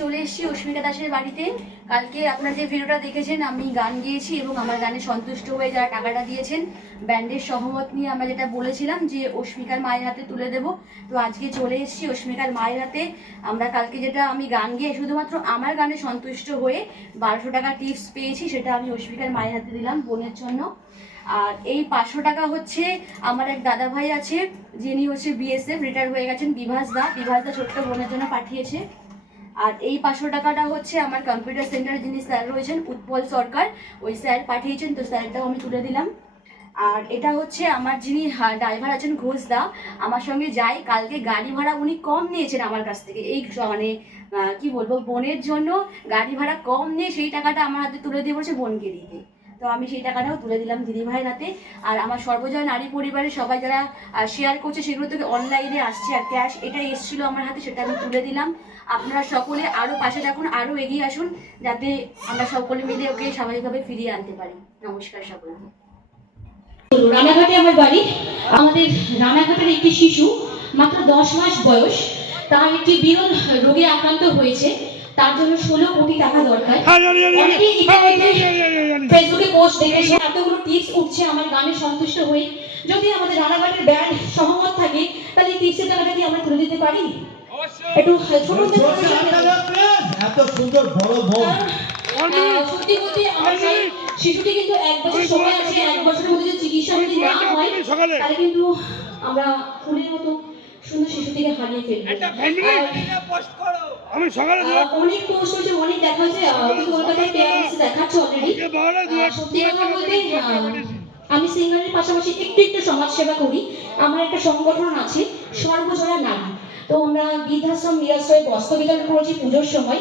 চলে এসেছি অস্মিকা দাসের বাড়িতে। কালকে আপনারা যে ভিডিওটা দেখেছেন, আমি গান গিয়েছি এবং আমার গানে সন্তুষ্ট হয়ে যারা টাকাটা দিয়েছেন, ব্যান্ডের সহমত নিয়ে আমরা যেটা বলেছিলাম যে অস্মিকার মায়ের হাতে তুলে দেব। তো আজকে চলে এসেছি অস্মিকার মায়ের হাতে। আমরা কালকে যেটা আমি গান গিয়ে শুধুমাত্র আমার গানে সন্তুষ্ট হয়ে বারোশো টাকা টিপস পেয়েছি, সেটা আমি অস্মিকার মায়ের হাতে দিলাম বোনের জন্য। আর এই পাঁচশো টাকা হচ্ছে আমার এক দাদা ভাই আছে, যিনি হচ্ছে বিএসএফ রিটায়ার হয়ে গেছেন বিভাস দা। বিভাস দা ছোট্ট বোনের জন্য পাঠিয়েছে। আর এই পাঁচশো টাকাটা হচ্ছে আমার কম্পিউটার সেন্টারে যিনি স্যার রয়েছেন, উৎপল সরকার, ওই স্যার পাঠিয়েছেন, তো স্যারটাও আমি তুলে দিলাম। আর এটা হচ্ছে আমার যিনি ড্রাইভার আছেন ঘোষ দা, আমার সঙ্গে যাই কালকে গাড়ি ভাড়া উনি কম নিয়েছেন আমার কাছ থেকে। এই মানে কি বলব, বোনের জন্য গাড়ি ভাড়া কম নিয়ে সেই টাকাটা আমার হাতে তুলে দিয়ে বলছে বোনকে দিতে তো আমি সেই টাকাটাও তুলে দিলাম দিদিভাইয়ের হাতে। আর আমার সর্বজয় নারী পরিবারের সবাই যারা শেয়ার করছে সেগুলো থেকে অনলাইনে আসছে আর ক্যাশ এটা এসেছিল আমার হাতে, সেটা আমি তুলে দিলাম। আপনারা সকলে আরও পাশে থাকুন আরও এগিয়ে আসুন, যাতে আমরা সকলে মিলে ওকে স্বাভাবিকভাবে ফিরিয়ে আনতে পারি। নমস্কার সকলকে। রানাঘাটে আমার বাড়ি। আমাদের রানাঘাটের একটি শিশু, মাত্র দশ মাস বয়স। তার একটি বিরল রোগে আক্রান্ত হয়েছে। তার জন্য ষোলো কোটি টাকা দরকার। ফেসবুকে পোস্ট দেখেছে এতগুলো টিপস উঠছে আমার গানে সন্তুষ্ট হয়ে। যদি আমাদের রানাঘাটের ব্যান্ড সহমত থাকে তাহলে টিপসের টাকাটা কি আমরা তুলে দিতে পারি? একটু ছোট এত সুন্দর বড় বোন। সত্যি বলতে আমার শিশুটি কিন্তু এক বছর সময় আছে এক বছরের মধ্যে যদি চিকিৎসা যদি না হয় তাহলে কিন্তু আমরা ফুলের মতো সুন্দর শিশুটিকে হারিয়ে ফেলবে। আমি সকালে অনেক পোস্ট হয়েছে অনেক দেখা হয়েছে কলকাতায় পেয়ারেন্টস দেখাচ্ছে অলরেডি সত্যি কথা বলতে আমি সিঙ্গারের পাশাপাশি একটু একটু সমাজ সেবা করি। আমার একটা সংগঠন আছে সর্বজয়া নারী তো আমরা বৃদ্ধাশ্রম নিরাশ্রয়ে বস্ত্র বিতরণ করেছি পুজোর সময়।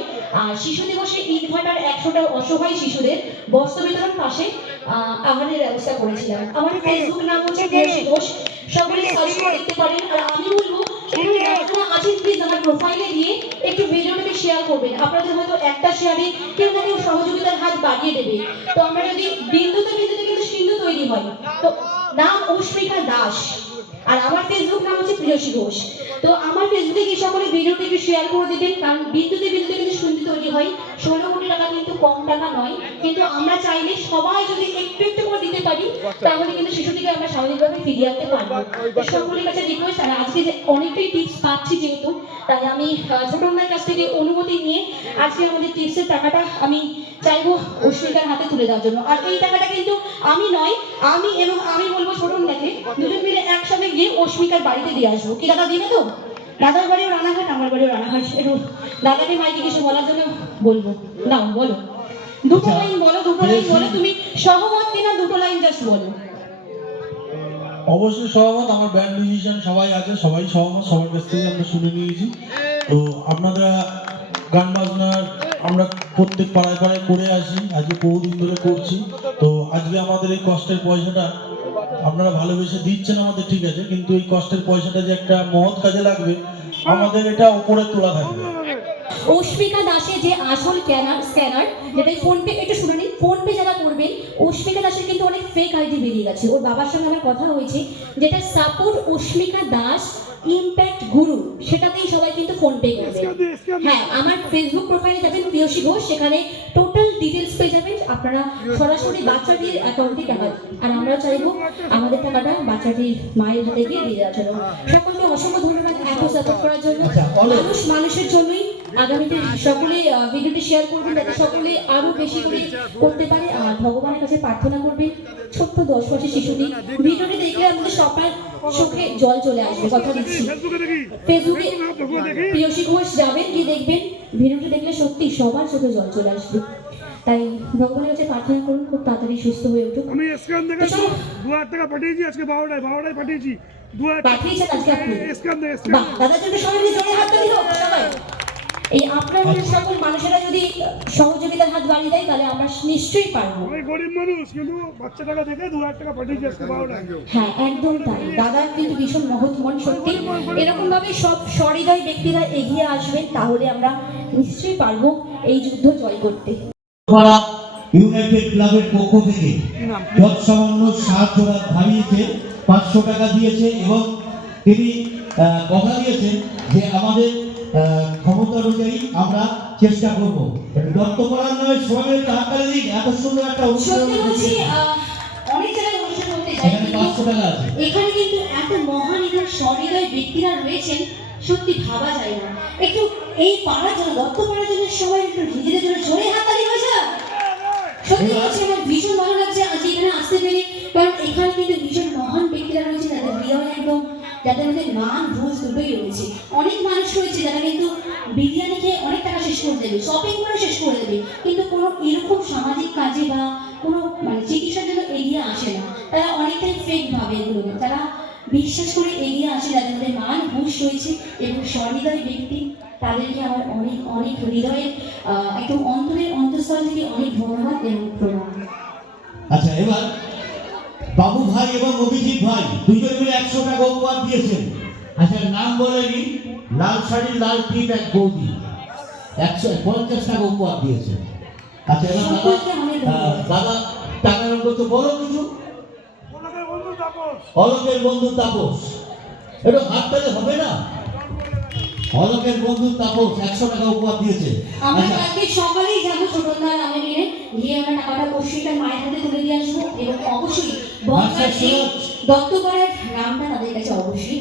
শিশু দিবসে ঈদ ভাটার একশোটা অসহায় শিশুদের বস্ত্র বিতরণ পাশে আহ, আহারের ব্যবস্থা করেছিলাম। আমার ফেসবুক নাম হচ্ছে ঘোষ। সকলে সার্চ করে দেখতে পারেন। আর আমি বলব আছেন প্লিজ আমার প্রোফাইলে গিয়ে একটু ভিডিওটাকে শেয়ার করবেন। আপনাদের হয়তো একটা শেয়ারে কেউ না কেউ সহযোগিতার হাত বাড়িয়ে দেবে। তো আমরা যদি বিন্দুতে বিন্দুতে কিন্তু সিন্ধু তৈরি হয় তো নাম অস্মিকা দাস। আর আমার ফেসবুক নাম হচ্ছে প্রিয়সী ঘোষ। তো আমার ফেসবুকে গিয়ে সকলে ভিডিওটা একটু শেয়ার করে দেবেন কারণ বিন্দুতে বিন্দুতে কিন্তু সিন্ধু তৈরি হয়। ষোলো কোটি টাকা কিন্তু কম টাকা নয়। কিন্তু আমরা চাইলে সবাই যদি একটু একটু করে দিতে পারি তাহলে কিন্তু শিশুটিকে আমরা স্বাভাবিকভাবে ফিরিয়ে আনতে পারব। সকলের কাছে রিকোয়েস্ট আর আজকে যে অনেকটাই টিপস পাচ্ছি যেহেতু তাই আমি আহ, ছোট ওনার কাছ থেকে অনুমতি নিয়ে আজকে আমাদের টিপসের টাকাটা আমি চাইব অস্মিকার হাতে তুলে দেওয়ার জন্য। আর এই টাকাটা কিন্তু আমি নয় আমি এবং আমি বলব ছোট ওনাকে দুজন মিলে একসাথে গিয়ে অস্মিকার বাড়িতে দিয়ে আসব। কি দাদা দিবে তো? দাদার বাড়িও রানাঘাট আমার বাড়িও রানাঘাট একটু দাদাকে মাইকে কিছু বলার জন্য বলব। নাও, বলো। দুটো লাইন বলো, দুটো লাইন বলো, তুমি সহমত কিনা দুটো লাইন জাস্ট বলো। অবশ্যই সহমত, আমার ব্যান্ড মিউজিশিয়ান সবাই আছে, সবাই সহমত, সবার কাছ থেকে আমরা শুনে নিয়েছি। তো আপনারা গান বাজনার আমরা প্রত্যেক পাড়ায় পাড়ায় করে আসি, আজকে বহুদিন ধরে করছি। তো আজকে আমাদের এই কষ্টের পয়সাটা আপনারা ভালোবেসে দিচ্ছেন আমাদের ঠিক আছে কিন্তু এই কষ্টের পয়সাটা যে একটা মহৎ কাজে লাগবে আমাদের এটা উপরে তোলা থাকবে। অস্মিকা দাসের যে আসল স্ক্যানার স্ক্যানার যেটা ফোন পে একটু শুনে নিন ফোন পে যারা করবেন অস্মিকা দাসের কিন্তু অনেক ফেক আইডি বেরিয়ে গেছে। ওর বাবার সঙ্গে আমার কথা হয়েছে যেটা সাপোর্ট অস্মিকা দাস ইম্প্যাক্ট গুরু সেটাতেই সবাই কিন্তু ফোন পে করবে। হ্যাঁ আমার ফেসবুক প্রোফাইলে যাবেন প্রিয়সী ঘোষ সেখানে টোটাল ডিটেলস পেয়ে যাবেন। আপনারা সরাসরি বাচ্চাটির অ্যাকাউন্টে টাকা আর আমরা চাইব আমাদের টাকাটা বাচ্চাটির মায়ের হাতে গিয়ে দিয়ে দেওয়ার জন্য। সকলকে অসংখ্য ধন্যবাদ এত সাপোর্ট করার জন্য। মানুষ মানুষের জন্যই আগামীতে সকলে ভিডিওটি শেয়ার করবেন যাতে সকলে আরও বেশি করে করতে পারে। আর ভগবানের কাছে প্রার্থনা করবেন ছোট্ট দশ মাসের শিশুটি ভিডিওটি দেখলে আমাদের সবার চোখে জল চলে আসবে কথা দিচ্ছি। ফেসবুকে প্রিয়সী ঘোষ যাবেন কি দেখবেন। ভিডিওটি দেখলে সত্যি সবার চোখে জল চলে আসবে। তাই ভগবানের কাছে প্রার্থনা করুন খুব তাড়াতাড়ি সুস্থ হয়ে উঠুক। আমি স্ক্যান থেকে দু হাজার টাকা পাঠিয়েছি আজকে বারোটায় বারোটায় পাঠিয়েছি। দু হাজার পাঠিয়েছেন আজকে আপনি? স্ক্যান থেকে জন্য সবাই জোরে হাত সবাই এই আপনার সকল মানুষেরা যদি সহযোগিতার হাত বাড়িয়ে দেয় তাহলে আমরা নিশ্চয়ই পারব। আমি গরিব মানুষ কিন্তু বাচ্চা টাকা দেখে দু হাজার টাকা আজকে বারোটায় হ্যাঁ একদম তাই। দাদার কিন্তু ভীষণ মহৎ মন সত্যি। এরকম ভাবে সব সহৃদয় ব্যক্তিরা এগিয়ে আসবেন তাহলে আমরা নিশ্চয়ই পারব এই যুদ্ধ জয় করতে। ইউনাইটেড ক্লাবের পক্ষ থেকে যৎসামান্য সাত ধারিয়েছে পাঁচশো টাকা দিয়েছে এবং তিনি কথা দিয়েছেন যে আমাদের আহ, ক্ষমতা অনুযায়ী আমরা চেষ্টা করব। দত্তপাড়ার নামে সবাই টাকা দিন এত সুন্দর একটা অনুষ্ঠান হচ্ছে। অনেক জায়গায় অনুষ্ঠান করতে যাই এখানে কিন্তু এত মহান এবং সহৃদয় ব্যক্তিরা রয়েছেন সত্যি ভাবা যায় না। একটু এই পাড়ার জন্য দত্ত পাড়ার জন্য সবাই একটু নিজেদের জন্য জোরে হাততালি হয়েছে সত্যি বলছি আমার ভীষণ ভালো লাগছে আজ এখানে আসতে পেরে কারণ এখানে কিন্তু ভীষণ মহান ব্যক্তিরা রয়েছে যাদের হৃদয় একদম যাদের মধ্যে মান ঘুষ দুটোই রয়েছে অনেক মানুষ রয়েছে যারা কিন্তু বিরিয়ানি খেয়ে অনেক টাকা শেষ করে দেবে শপিং করে শেষ করে দেবে। কিন্তু কোনো এরকম সামাজিক কাজে বা কোনো মানে চিকিৎসার জন্য এগিয়ে আসে না। তারা অনেকটাই ফেক ভাবে এগুলোকে তারা বিশ্বাস করে এগিয়ে আসে যাদের মধ্যে মান ঘুষ রয়েছে এবং সহৃদয় ব্যক্তি তাদেরকে আমার অনেক অনেক হৃদয়ের একদম অন্তরের অন্তঃস্থল থেকে অনেক ধন্যবাদ এবং প্রণাম। আচ্ছা এবার বাবু ভাই এবং অভিজিৎ ভাই দুজন মিলে একশো টাকা উপহার দিয়েছেন। আচ্ছা নাম বলে নিন লাল শাড়ি লাল টিপ এক বৌদি। একশো পঞ্চাশ টাকা উপহার দিয়েছেন আচ্ছা দাদা টাকার অঙ্ক তো কিছু। বন্ধু তাপস। অলকের বন্ধু তাপস। এটা হাত তালে হবে না? অলকের বন্ধু তাপস একশো টাকা উপহার দিয়েছে। আমরা আচ্ছা। কালকে সকালেই যাব ছোটদার নিয়ে। গিয়ে আমরা টাকাটা পশ্চিমটা মায়ের হাতে তুলে দিয়ে আসব এবং অবশ্যই এই দত্তকরের নামটা তাদের কাছে অবশ্যই